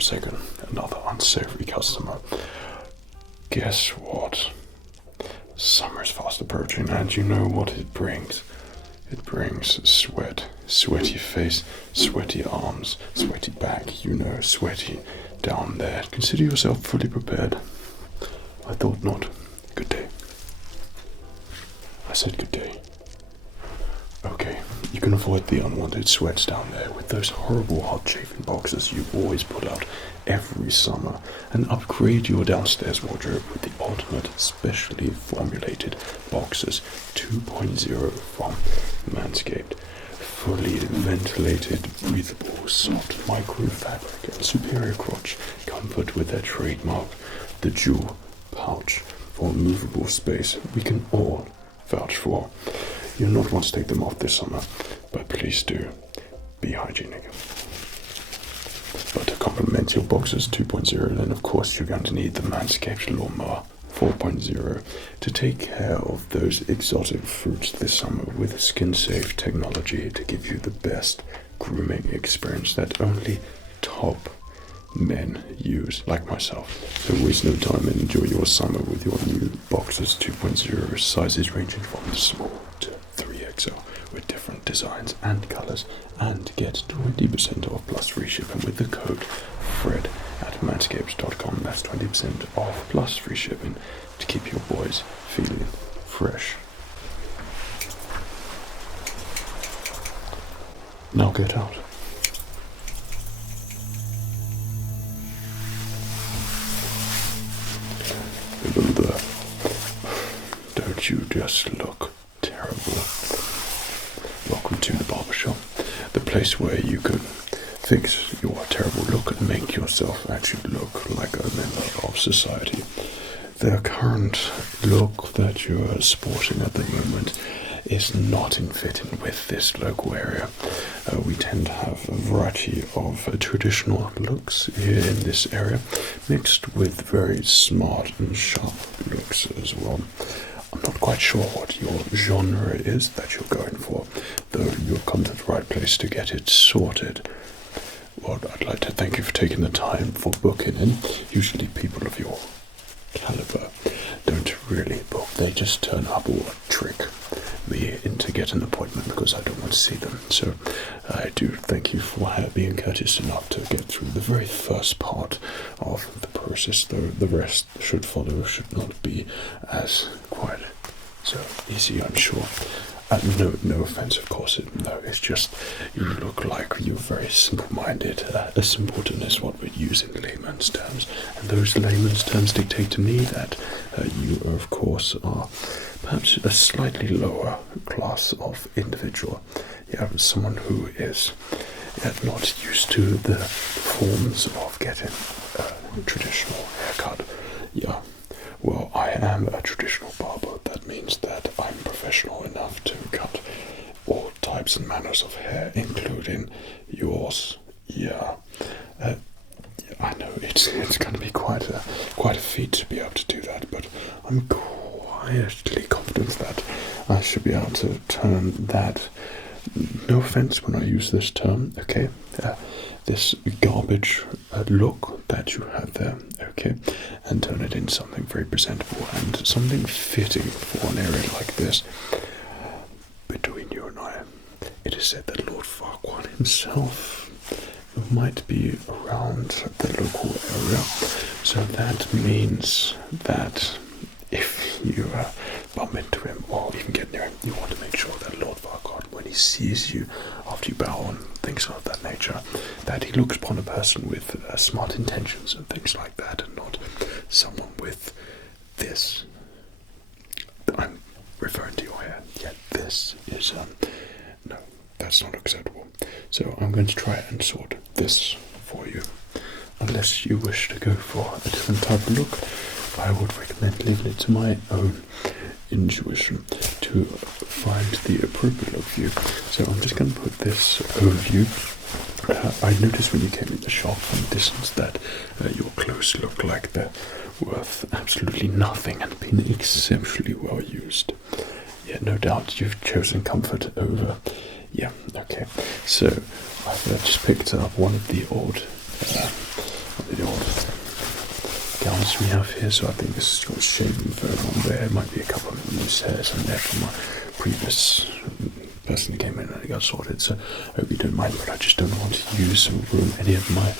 a second. Another unsavory customer. Guess what? Summer's fast approaching, and you know what it brings. It brings sweat, sweaty face, sweaty arms, sweaty back, you know, sweaty down there. Consider yourself fully prepared. I thought not. Good day. I said good day. Okay, you can avoid the unwanted sweats down there with those horrible hot shaving boxes you always put out every summer, and upgrade your downstairs wardrobe with the ultimate specially formulated boxes 2.0 from Manscaped. Fully ventilated, breathable, soft microfabric and superior crotch comfort with their trademark, the jewel pouch for movable space we can all vouch for. You'll not want to take them off this summer, but please do be hygienic. But to complement your boxers 2.0, then of course you're going to need the Manscaped Lawnmower 4.0 to take care of those exotic fruits this summer with skin-safe technology to give you the best grooming experience that only top men use, like myself. So waste no time and enjoy your summer with your new Boxers 2.0, sizes ranging from small to 3XL with different designs and colors, and get 20% off plus free shipping with the code FRED at manscaped.com. That's 20% off plus free shipping to keep your boys feeling fresh. Now get out. Even there. Don't you just look terrible? Welcome to the Barbershop, the place where you can fix your terrible look and make yourself actually look like a member of society. The current look that you are sporting at the moment is not in fitting with this local area. We tend to have a variety of traditional looks here in this area, mixed with very smart and sharp looks as well. I'm not quite sure what your genre is that you're going for, though you'll come to the right place to get it sorted. Well, I'd like to thank you for taking the time for booking in. Usually people of your caliber don't really book, they just turn up or trick me into get an appointment because I don't want to see them. So I do thank you for being courteous enough to get through the very first part of the process, though the rest should follow, should not be as quite so easy, I'm sure. No offense, of course. No, it's just you look like you're very simple-minded. A simpleton is what we use in layman's terms, and those layman's terms dictate to me that you, of course, are perhaps a slightly lower class of individual. Yeah, someone who is not used to the forms of getting a traditional haircut. Yeah. Well, I am a traditional barber. That means that I'm professional enough to cut all types and manners of hair, including yours. Yeah, I know it's going to be quite a feat to be able to do that, but I'm quietly confident that I should be able to turn that. No offense when I use this term, okay? This garbage look that you have there, okay, and turn it into something very presentable and something fitting for an area like this. Between you and I, it is said that Lord Farquaad himself might be around the local area, so that means that if you bump into him or even get near him, you want to make sure that Lord Farquaad, when he sees you after you bow and things of that nature, that he looks upon a person with smart intentions and things like that, and not someone with this. I'm referring to your hair. Yeah, this is no, that's not acceptable. So I'm going to try and sort this for you. Unless you wish to go for a different type of look, I would recommend leaving it to my own intuition to find the appropriate look for you. So I'm just going to put this over you. I noticed when you came in the shop from a distance that your clothes look like they're worth absolutely nothing and been exceptionally well used. Yeah, no doubt you've chosen comfort over. Yeah, okay. So I've just picked up one of the old gowns we have here. So I think this is got shaving foam on there. It might be a couple of loose hairs in there from my previous person who came in and it got sorted. So I hope you don't mind, but I just don't want to use or ruin any of my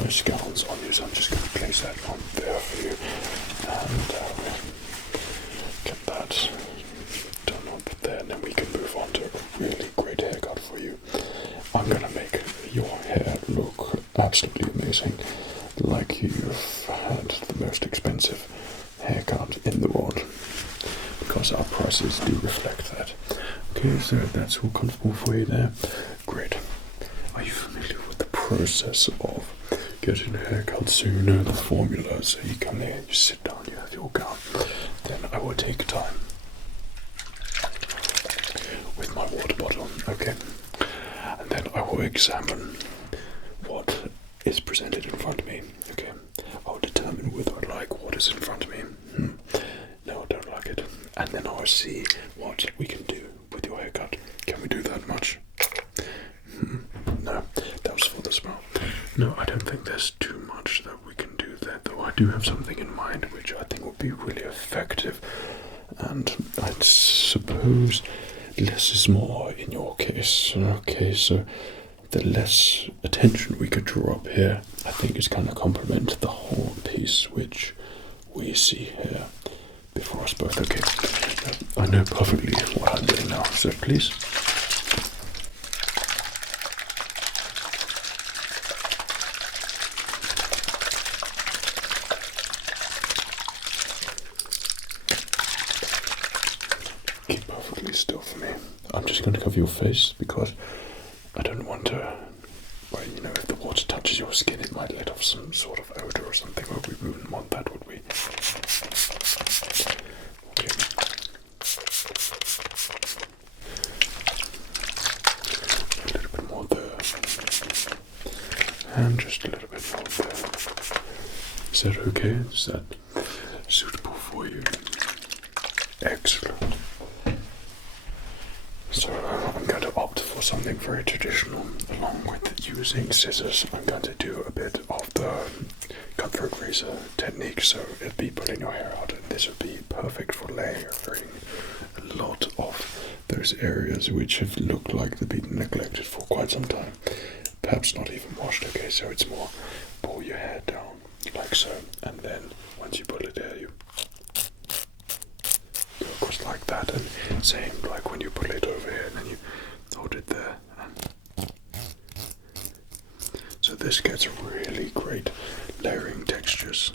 nice gowns on you. So I'm just going to place that on there for you and get that done up there, and then we can move on to a really great haircut for you. I'm going to make your hair look absolutely amazing, like you've had the most expensive haircut in the world, because our prices do reflect that. Okay, so that's all comfortable for you there. Great. Are you familiar with the process of getting a haircut? So you know the formula. So you come there, you sit down, you have your gown. Then I will take time with my water bottle. Okay. And then I will examine what is presented in front of me. Okay. I'll determine whether I like what is in front of me. No, I don't like it. And then I'll see what we can do with your haircut. Can we do that much? No, that was for the smell. No, I don't think there's too much that we can do there, though I do have something in mind which I think will be really effective. And I suppose less is more in your case. Okay, so the less attention we could draw up here, I think is going to complement the whole piece which we see here before us both. Okay, I know perfectly what I'm doing now, so please. Keep perfectly still for me. I'm just going to cover your face because I don't want to, well, you know, if the water touches your skin, it might let off some sort of odor or something. Well, we wouldn't want that, would we? Okay. A little bit more there. And just a little bit more there. Is that okay? Is that suitable for you? Excellent. So I'm going to opt for something very traditional. Along with using scissors, I'm going to do a bit of the cutthroat razor technique. So it'll be pulling your hair out, and this would be perfect for layering a lot of those areas which have looked like they've been neglected for quite some time. Perhaps not even washed. Okay, so it's more pull your hair down like so, and then once you pull it there, you go across like that, and same like when you pull it over here and then you hold it there. So this gets really great layering textures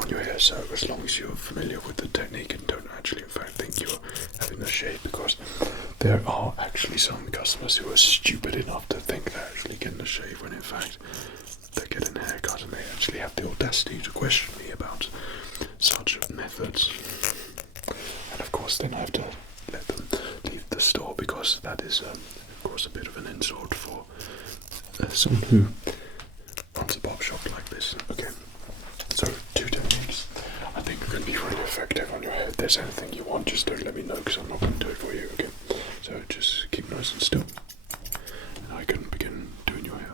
on your hair. So as long as you're familiar with the technique and don't actually in fact think you're having a shave, because there are actually some customers who are stupid enough to think they're actually getting a shave when in fact they're getting a haircut, and they actually have the audacity to question me about such methods. And of course then I have to let them leave the store, because that is of course a bit of an insult for someone who runs a barbershop like this. Okay, so 2 techniques I think are going to be really effective on your hair. If there's anything you want, just don't let me know, because I'm not going to do it for you. Okay, so just keep nice and still and I can begin doing your hair.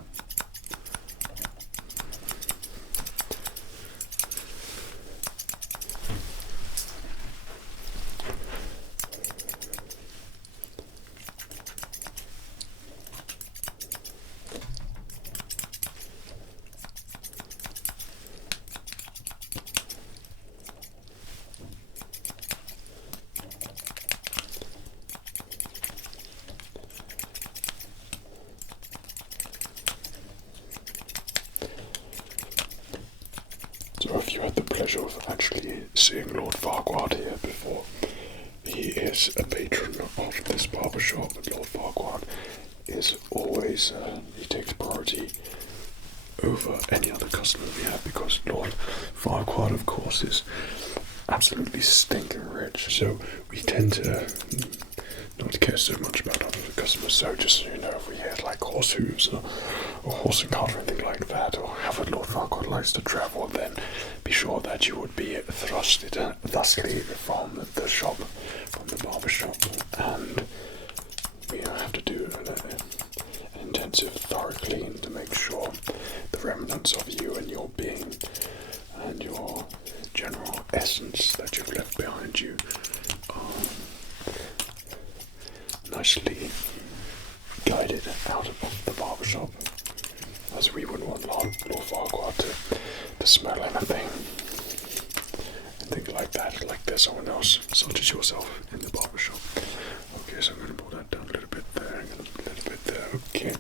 So if you had the pleasure of actually seeing Lord Farquhar here before, he is a patron of this barbershop. Lord Farquhar is always, he takes priority over any other customer we have, because Lord Farquhar of course is absolutely stinking rich, so we tend to not care so much about other customers. So just so you know, if we had like horse hooves or horse and cart or anything like that, or have a Lord Farquhar likes to travel, then be sure that you would be thrusted thusly from the shop, from the barber shop, and we have to do an intensive thorough clean to make sure the remnants of you and your being and essence that you've left behind you are nicely guided out of the barbershop, as we wouldn't want Lord Farquaad to smell anything and things like that, like there's someone else such as yourself in the barbershop. Okay, so I'm going to pull that down a little bit there, and a little bit there. Okay.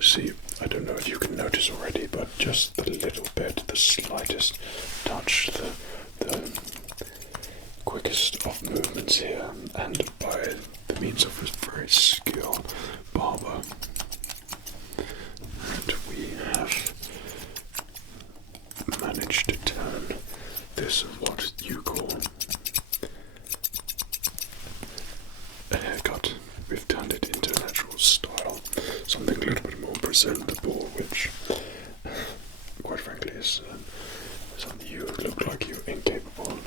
See, I don't know if you can notice already, but just the little bit, the slightest touch, the quickest of movements here, and by the means of a very skilled barber. And we have managed to turn this what you call a haircut. We've turned it into a natural style, something a little bit more presentable, which, quite frankly, is something you look like you're incapable of.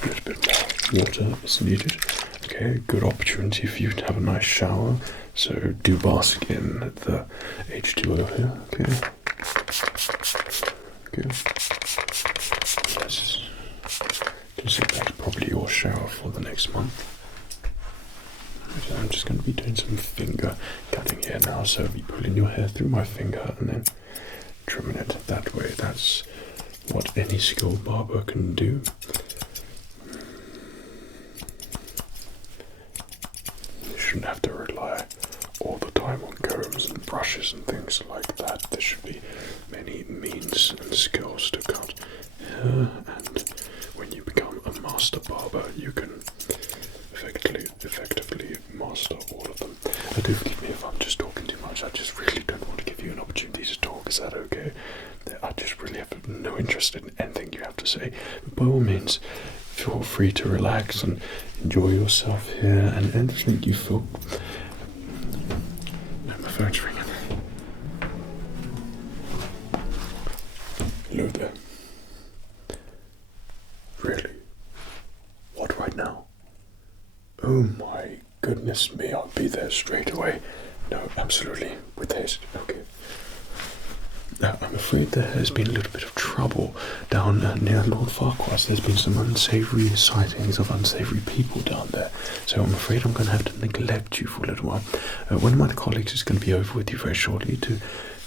A little bit more water is needed. Okay, good opportunity for you to have a nice shower. So do bask in the H2O here. Okay. Okay. Yes. So that's probably your shower for the next month. So I'm just going to be doing some finger cutting here now. So I'll be pulling your hair through my finger and then trimming it that way. That's what any skilled barber can do. You shouldn't have to rely all the time on combs and brushes and things like that. There should be many means and skills to cut hair, and when you become a master barber, you can effectively master all of them. Do forgive me if I'm just talking too much. I just really don't want to give you an opportunity to talk. Is that okay? I just really have no interest in anything you have to say. But by all means, feel free to relax and enjoy yourself here, and anything you feel. No, my phone's ringing. Hello there. Really? What, right now? Oh my goodness me, I'll be there straight away. No, absolutely, with haste. Okay. Now, I'm afraid there has been a little bit of trouble down near Lord Farquaad's. There's been some unsavoury sightings of unsavoury people down there. So I'm afraid I'm going to have to neglect you for a little while. One of my colleagues is going to be over with you very shortly to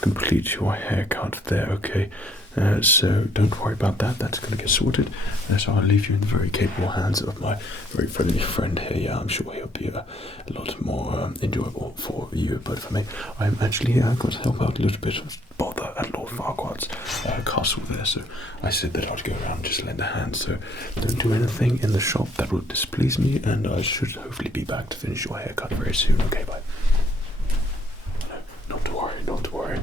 complete your haircut there, okay? So don't worry about that. That's going to get sorted. So I'll leave you in the very capable hands of my very friendly friend here. Yeah, I'm sure he'll be a lot more enjoyable for you. But for me, I'm actually going to help out a little bit of bother at Lord Farquaad's castle there. So I said that I'd go around and just lend a hand. So don't do anything in the shop that will displease me, and I should hopefully be back to finish your haircut very soon. Okay, bye. No, not to worry, not to worry.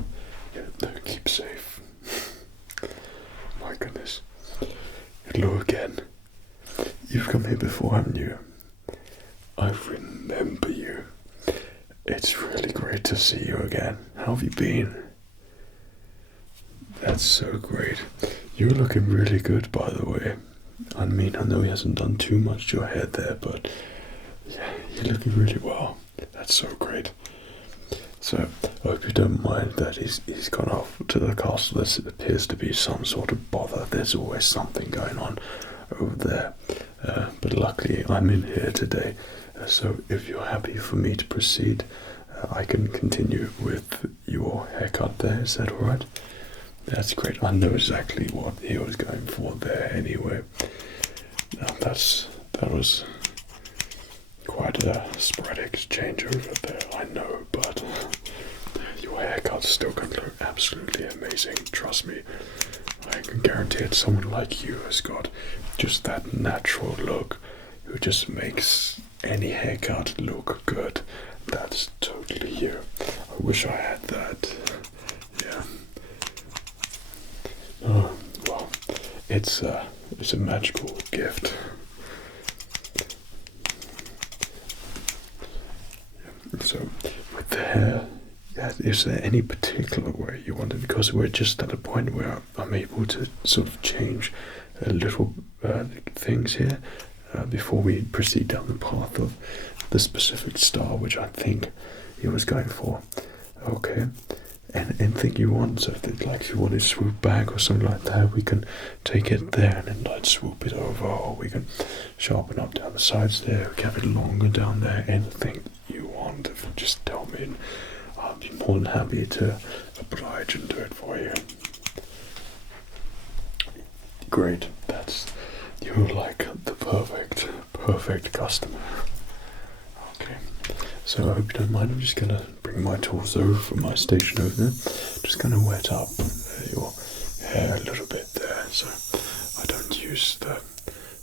Yeah, no, keep safe. My goodness. Hello again. You've come here before, haven't you? I remember you. It's really great to see you again. How have you been? That's so great. You're looking really good, by the way. I mean, I know he hasn't done too much to your hair there, but yeah, you're looking really well. That's so great. So, I hope you don't mind that he's gone off to the castle. There appears to be some sort of bother. There's always something going on over there. But luckily, I'm in here today. So, if you're happy for me to proceed, I can continue with your haircut there. Is that alright? That's great. I know exactly what he was going for there anyway. Now, that was quite a sporadic exchange over there, I know, but your haircut's still going to look absolutely amazing. Trust me, I can guarantee it. Someone like you has got just that natural look who just makes any haircut look good. That's totally you. I wish I had that. Yeah. Oh, well, it's a magical gift. So, with the hair, is there any particular way you want it? Because we're just at a point where I'm able to sort of change a little things here. before we proceed down the path of the specific style which I think he was going for. Okay, and anything you want, so if like you want to swoop back or something like that, we can take it there and then like swoop it over, or we can sharpen up down the sides there, we can have it longer down there. Anything you want, if you just tell me, and I'll be more than happy to oblige and do it for you. Great, you're like the perfect customer. Okay, so I hope you don't mind. I'm just gonna bring my tools over from my station over there. Just gonna wet up your hair a little bit there, so I don't use the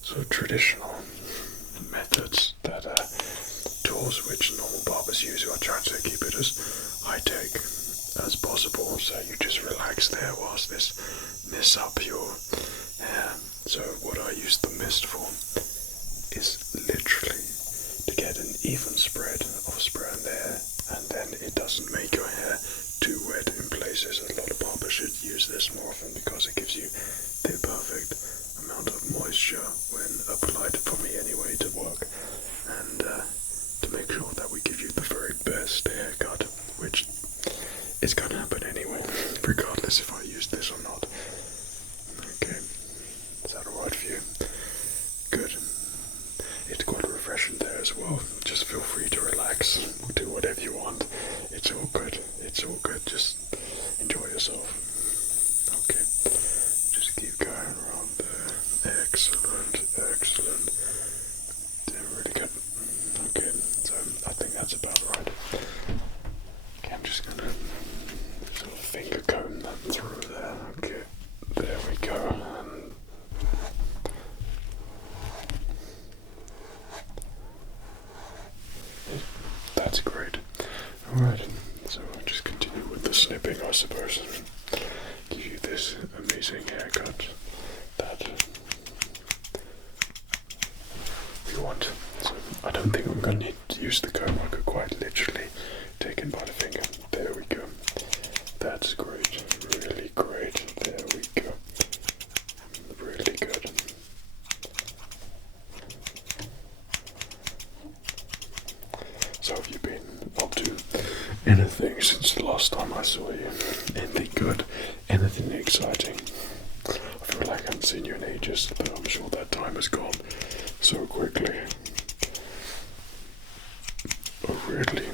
sort of traditional methods that tools which normal barbers use. I try to keep it as high tech as possible, so you just relax there whilst this mist up your hair. So what I use the mist for is literally to get an even spread of spray in there, and then it doesn't make your hair too wet in places. A lot of barbers should use this more often because it gives you the perfect amount of moisture when applied, for me anyway, to work, and to make sure that we give you the very best haircut, which is going to happen anyway, regardless if I use this or not. Okay, is that alright for you? Good. It's quite refreshing there as well. Just feel free to relax. We'll do whatever you want. It's all good. It's all good. Just enjoy yourself. Okay. Just keep going around there. Excellent. Excellent. Really good. Okay. So I think that's about right. Okay, I'm just gonna sort of finger comb that through there. Okay. There we go. That's great. Alright, so I'll just continue with the snipping, I suppose. Give you this amazing haircut that you want. So I don't think I'm going to need to use the comb. I could quite literally take it by the finger. There we go. That's great. Really great. There we go. Really good. So have you been up to anything since the last time I saw you? Anything good? Anything exciting? I feel like I haven't seen you in ages, but I'm sure that time has gone so quickly. Oh really?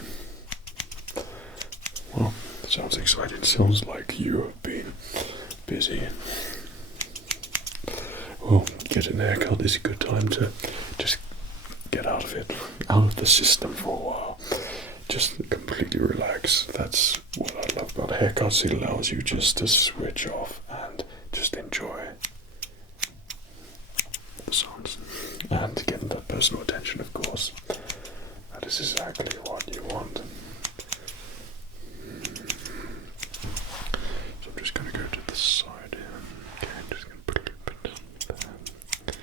Well, sounds exciting. Sounds like you have been busy. Well, getting a haircut is a good time to just get out of it, out of the system for a while. Just completely relax. That's what I love about haircuts. It allows you just to switch off and just enjoy the sounds and get that personal attention, of course. That is exactly what you want. So I'm just going to go to the side here. Okay, I'm just going to put a little bit down there.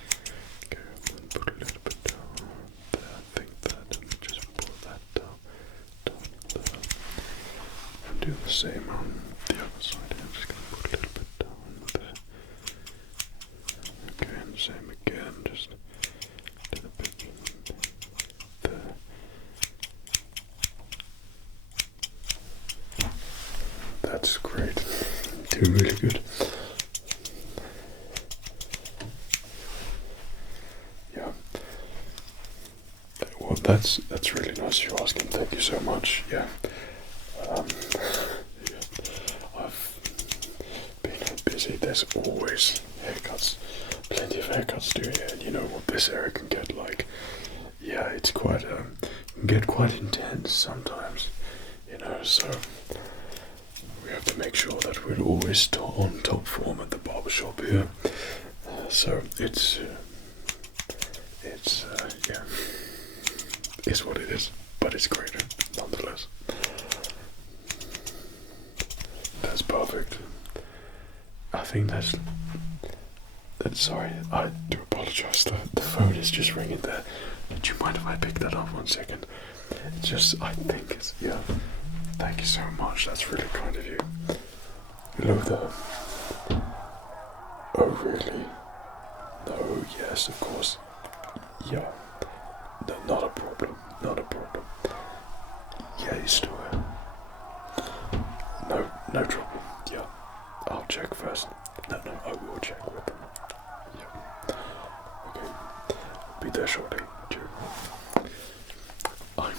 Okay, and put a little bit down there. I think that, and just pull that down there. And do the same on the other side here. I'm just going to put a little bit down there. Okay, and the same again, just a little bit there. That's great. Doing really good. Yeah. Well, that's really nice of you asking. Thank you so much. Yeah. Yeah. I've been busy. There's always haircuts. Plenty of haircuts to do here. And you know what this area can get like. Yeah, it's quite can get quite intense sometimes. You know, so we have to make sure that we're always on top form at the barbershop here. So it's yeah, it's what it is, but it's great nonetheless. That's perfect. I think that's sorry, I do apologize. The phone is just ringing there. Do you mind if I pick that up 1 second? It's just, I think it's, yeah. Thank you so much. That's really kind of you. Hello there. Oh, really? No, yes, of course. Yeah, no, not a problem, not a problem. Yeah, used to no trouble. Yeah, I'll check first. No, I will check with them. Yeah. Okay, I'll be there shortly. I'm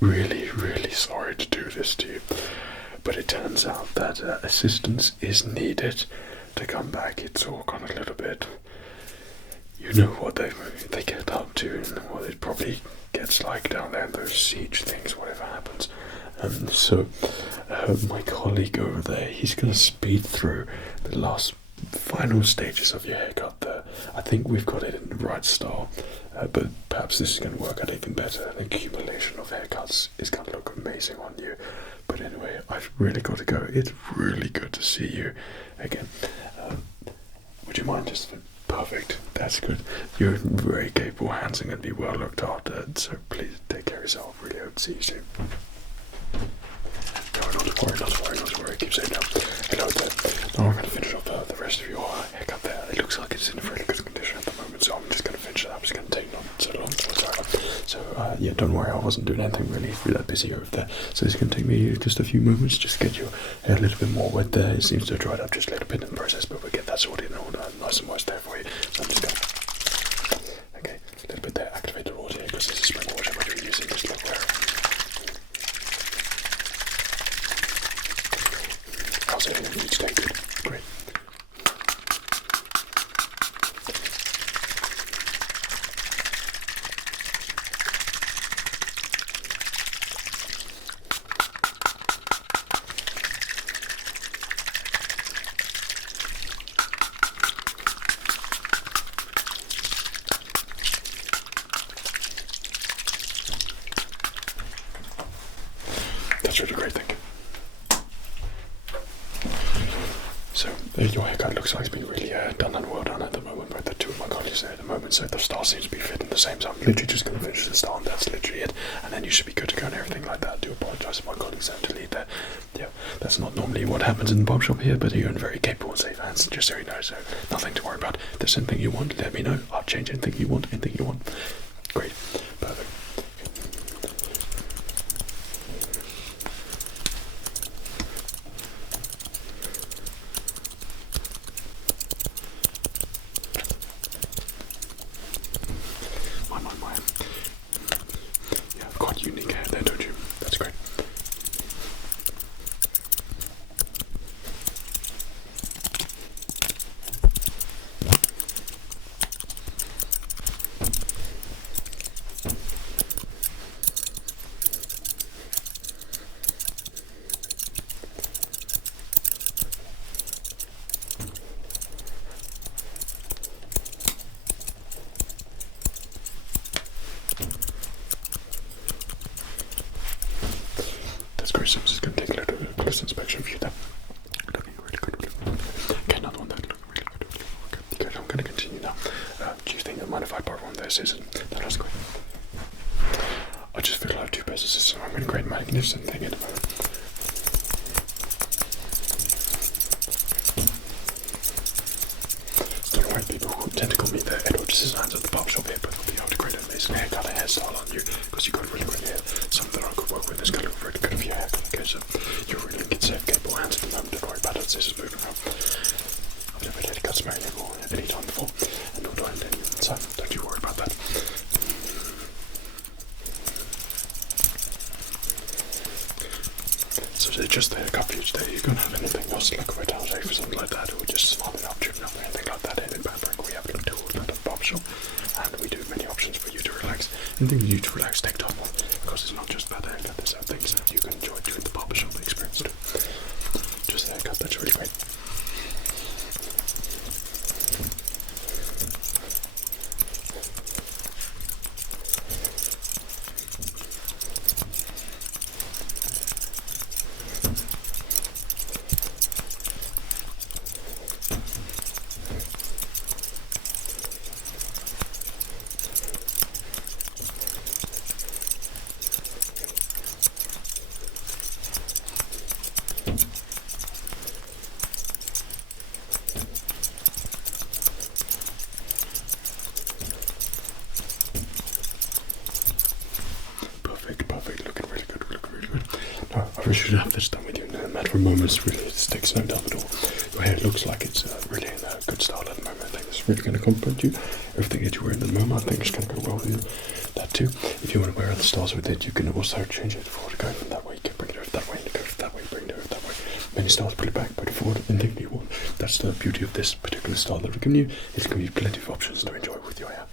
really sorry to do this to you, but it turns out that assistance is needed to come back. It's all gone a little bit. You know what they get up to and what it probably gets like down there in those siege things, whatever happens. So my colleague over there, he's going to speed through the last final stages of your haircut there. I think we've got it in the right style, but perhaps this is going to work out even better. The accumulation of haircuts is going to look amazing on you. But anyway, I've really got to go. It's really good to see you again. Would you mind just... Perfect, that's good. You're in very capable hands and going to be well looked after, so please take care of yourself. Really hope to see you soon. No, not to worry, keep saying no. Hello there. Now I'm going to finish off the rest of your haircut there. It looks like it's in a fairly good condition at the moment, so I'm just going to finish it up. It's going to take not so long whatsoever. So, yeah, don't worry, I wasn't doing anything really that busy over there. So it's going to take me just a few moments just to get your hair a little bit more wet there. It seems to have dried up just a little bit in the process, but we'll get that sorted and all nice and moist there for you. So I'm just going to, okay, a little bit there, activate the water here, because this is spring water we're using this look there. How's everything each day? Good? Great. That's really great, thank you. So, your haircut looks like it's been really done and well done at the moment by the two of my colleagues there at the moment, so the style seems to be fitting the same, so I'm literally just going to finish the style and that's literally it, and then you should be good to go and everything like that. I do apologise if my colleagues have to leave there. Yeah, that's not normally what happens in the barbershop here, but you're in very capable and safe hands, just so you know, so nothing to worry about. If there's anything you want, let me know. I'll change anything you want, Great, perfect. My. Yeah, quite unique hair there, don't you? That's great. That's great, so I'm just going to take a little close inspection of you there. Looking really good. Okay, another one there. Looking really good. Okay, good. I'm going to continue now. Do you think you mind if I borrow one there, Susan? That's great. I just feel I have two pairs of scissors. I'm going to create a magnificent thing in a moment. Don't know why people who tend to call me the Edward Scissorhands at the barbershop here, but I'll be able to create an amazing haircut and hairstyle on you because you've got really great hair. Something that I could work with is going to look really good for your haircut. Okay, so you're really in safe, capable hands at the moment. Don't worry about it. Scissors moving around. I've never had cuts very little any time before, and nor do I intend to. So don't you worry about that. So it's just the haircut for you today. You can't have anything else like a red house or something like that, or just smiling up, tripping up, anything like that. In Barbershop, we have little tools at the barbershop, and we do many options for you to relax. Anything for you to relax, take time off, because it's not just about the haircut. There's other things that you can enjoy doing the barbershop experience too. Just the haircut, that's really great. I really should have this done with you in a matter of moments. Really, it sticks no doubt at all. Your hair looks like it's really in a good style at the moment. I think it's really going to compliment you. Everything that you wear at the moment, I think it's going to go well with you. That too. If you want to wear other styles with it, you can also change it forward, go that way, you can bring it over that way, go that way, bring it over that way. Many styles, put it back, put it forward, anything you want. That's the beauty of this particular style that we're giving you. It's going to give you plenty of options to enjoy with your hair.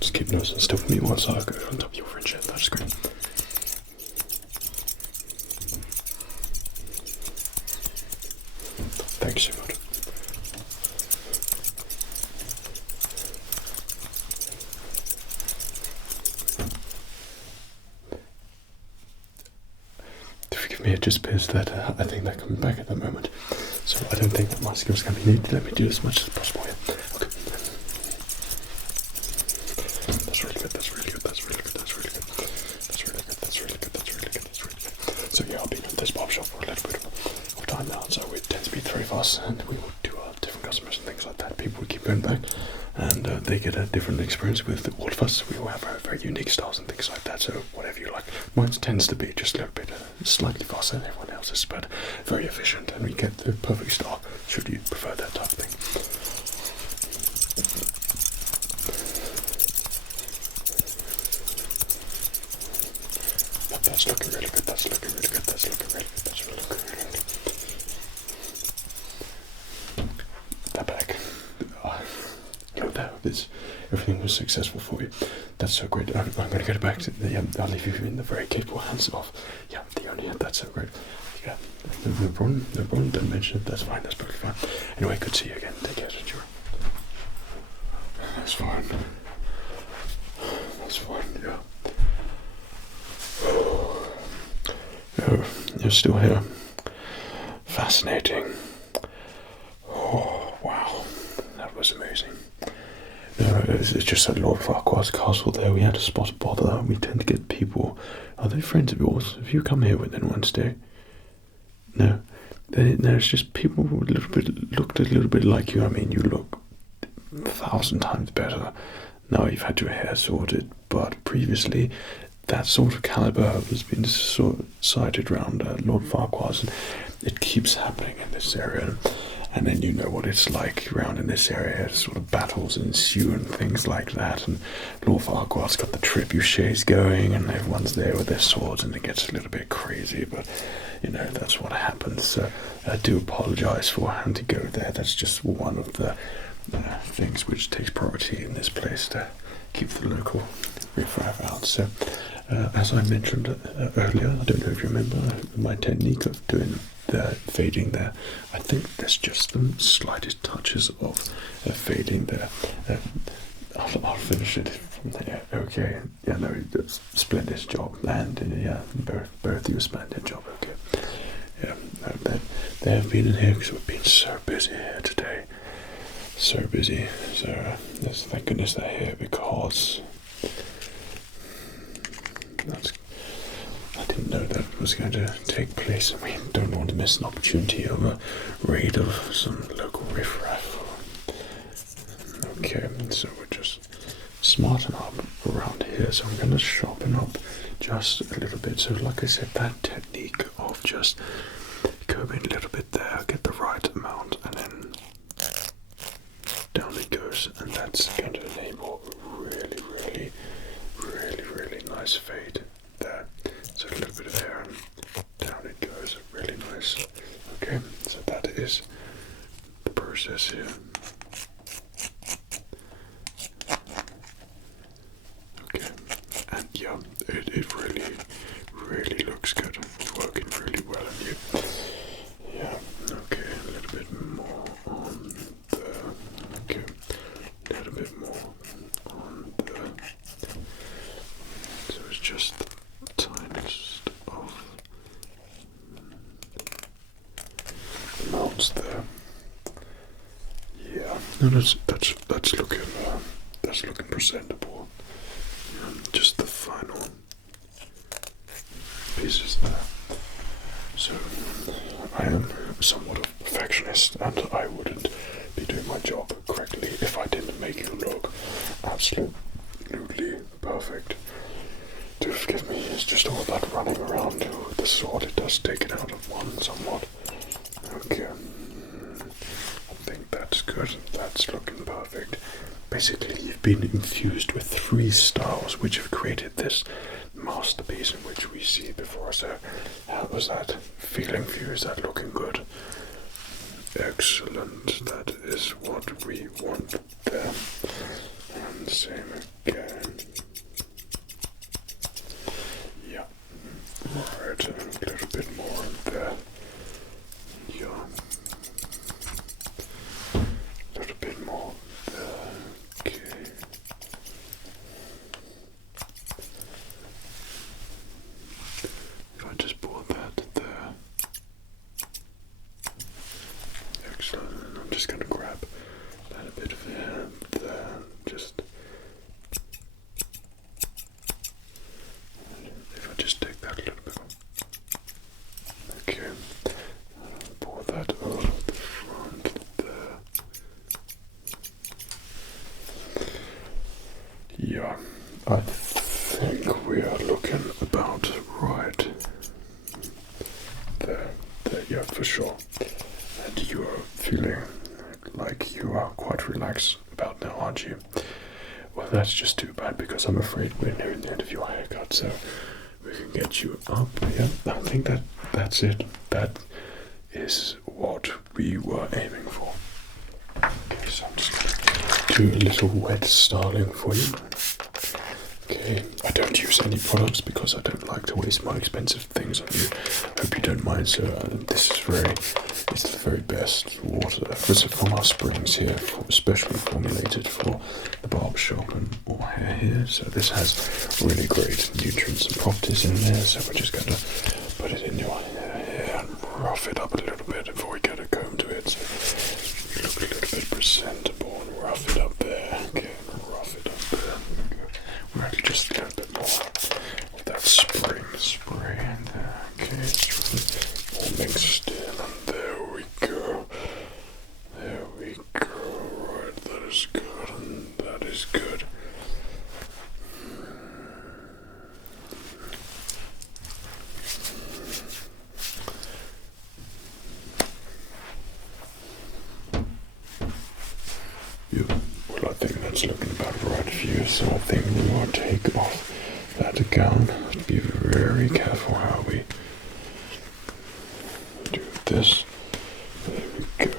Just keep nice and still for me once I go on top of your fringe head. That's great. Thanks so much. Forgive me, it just appears that I think they're coming back at the moment. So I don't think that my skills can be needed. Let me do as much as possible here. Okay. That's really good, that's really good, that's really good, that's really good. That's really good, that's really good, that's really good, that's really good. So yeah, I've been at this barbershop for a little bit of time now, so it tends to be 3 of us, and we will do different customers and things like that. People will keep going back, and they get a different experience with all of us. We all have very unique styles and things like that, so whatever you like. Mine tends to be just a little bit slightly faster than everyone else's, but very efficient, and we get the perfect style should you prefer that type of thing. That's looking really good, that's looking really good, that's looking really good, that's really good. That bag, you know, everything was successful for you. That's so great. I'm going to get back to I'll leave you in the very capable hands of, the owner. That's so great. Yeah, no problem, don't mention it, that's fine, that's perfectly fine. Anyway, good to see you again, take care, sure. That's fine, yeah. Oh, you're still here. Fascinating. Oh, wow. That was amazing. No, it's just at Lord Farquhar's castle there. We had a spot of bother. We tend to get people. Are they friends of yours? Have you come here with anyone today? No. There's just people who looked a little bit like you. I mean, you look 1,000 times better. Now you've had your hair sorted, but previously that sort of caliber has been sighted around Lord Farquhar's, and it keeps happening in this area. And then you know what it's like around in this area, sort of battles ensue and things like that. And Lord Farquhar's got the trebuchets going, and everyone's there with their swords, and it gets a little bit crazy. But you know, that's what happens. So I do apologise for having to go there. That's just one of the things which takes priority in this place to keep the local riffraff out. So as I mentioned earlier, I don't know if you remember my technique of doing the fading there. I think there's just the slightest touches of fading there. I'll finish it from there. Okay. Yeah, no, splendid job, and yeah, both of you splendid job. Okay. Yeah, no, they have been in here because we've been so busy here today. So busy. So thank goodness they're here, because I didn't know that was going to take place, and we don't want to miss an opportunity of a raid of some local riffraff. Okay, so we're just smarten up around here, so I'm going to sharpen up just a little bit. So like I said, that technique of just combing a little bit there, get the right amount, and then down it goes, and that's going to enable a really nice fade there. So a little bit of hair, and down it goes, really nice. Okay, so that is the process here. Okay, and yeah, it really looks good. It's working really well on you. Yeah, okay, a little bit more on the, okay, a little bit more on the, so it's just the tiniest of amounts there. Yeah, no, that's looking presentable. just the final pieces there. So I am somewhat of a perfectionist, and I wouldn't be doing my job correctly if I didn't make you look absolutely perfect. Do forgive me, it's just all that running around with the sword. It does take it out of one somewhat. Okay, I think that's good. That's looking perfect. Basically, you've been infused with 3 styles which have created this masterpiece in which we see before. So how was that feeling for you? Is that looking good? Excellent. That is what we want there. And same again. Yeah. Right, a little bit more there. Yeah. A little bit more there. Okay. If I just pour that there. Excellent. And I'm just going to grab that a bit of hair there. Just. If I just take that a little bit. Okay. I'll pour that over the front there. Yeah, I think we are looking about right there. Yeah, for sure. And you are feeling like you are quite relaxed about now, aren't you? Well, that's just too bad, because I'm afraid we're nearing the end of your haircut, so we can get you up. Yeah, I think that's it. That is what we were aiming for. Okay, so I'm just going to do a little wet styling for you. Okay, I don't use any products because I don't like to waste my expensive things on you. Hope you don't mind. So this is it's the very best water. This is from our springs here, especially formulated for the barbershop and all hair here. So this has really great nutrients and properties in there. So we're just going to put it in your hair here and rough it up a little bit before we get a comb to it. So you look a little bit presentable and rough it up there. Okay, rough it up there. We're actually just a little bit more of that spring spray in there. Okay, it's really all mixed in, and there we go. There we go. Right, that is good, and that is good. Yeah, well, I think that's looking about right for you, so I think we will take off that gown. Be very careful how we do this. There we go.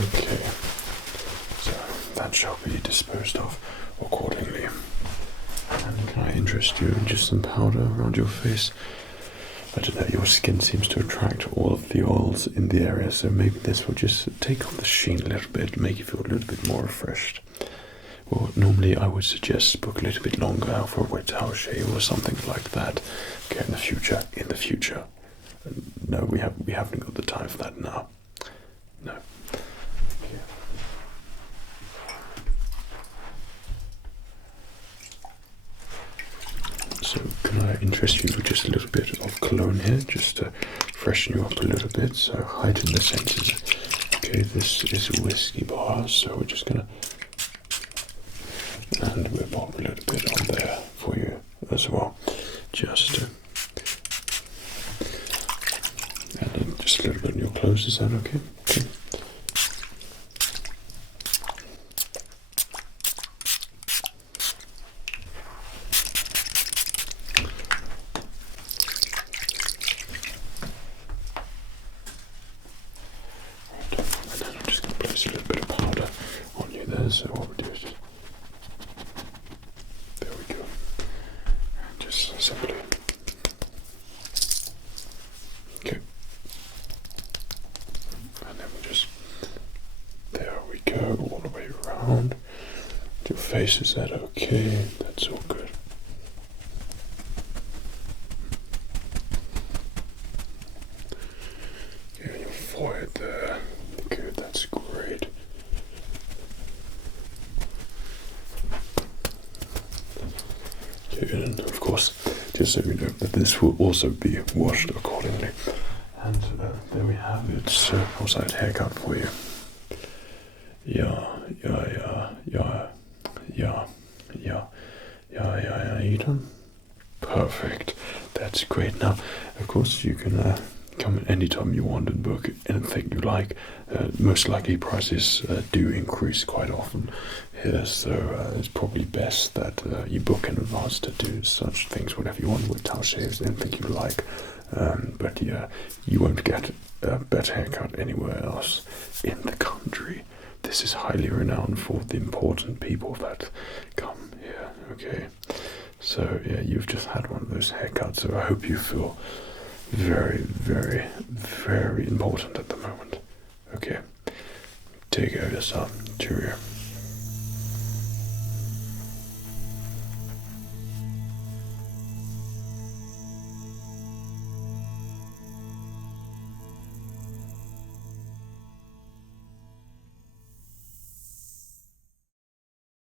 Okay, so that shall be disposed of accordingly. And can I interest you in just some powder around your face? I don't know, your skin seems to attract all of the oils in the area, so maybe this will just take off the sheen a little bit, make you feel a little bit more refreshed. Well, normally I would suggest book a little bit longer for a wet towel shave or something like that. Okay, in the future. No, we haven't got the time for that now. No. Yeah. So can I interest you with just a little bit of cologne here, just to freshen you up a little bit, so heighten the senses. Okay, this is a whiskey bar, so we're just gonna, and we'll pop a little bit on there for you as well, just to, and then just a little bit on your clothes. Is that okay? Okay. So what we do is there we go. Just simply okay. And then we just there we go, all the way around. Your face, is that okay? That's all good. Okay, your forehead there. Good, that's great. And of course, just so you know, that this will also be washed accordingly. And there we have it. So, how's that haircut for you? Yeah. You done? Perfect. That's great. Now, of course, you can come anytime you want and book anything you like. Most likely, prices do increase quite often here, so it's probably best that you book in advance to do such things, whatever you want, with towel shaves, anything you like. But yeah, you won't get a better haircut anywhere else in the country. This is highly renowned for the important people that come here. Okay, so yeah, you've just had one of those haircuts, so I hope you feel very, very, very important at the moment. Okay, take care of yourself. Cheerio.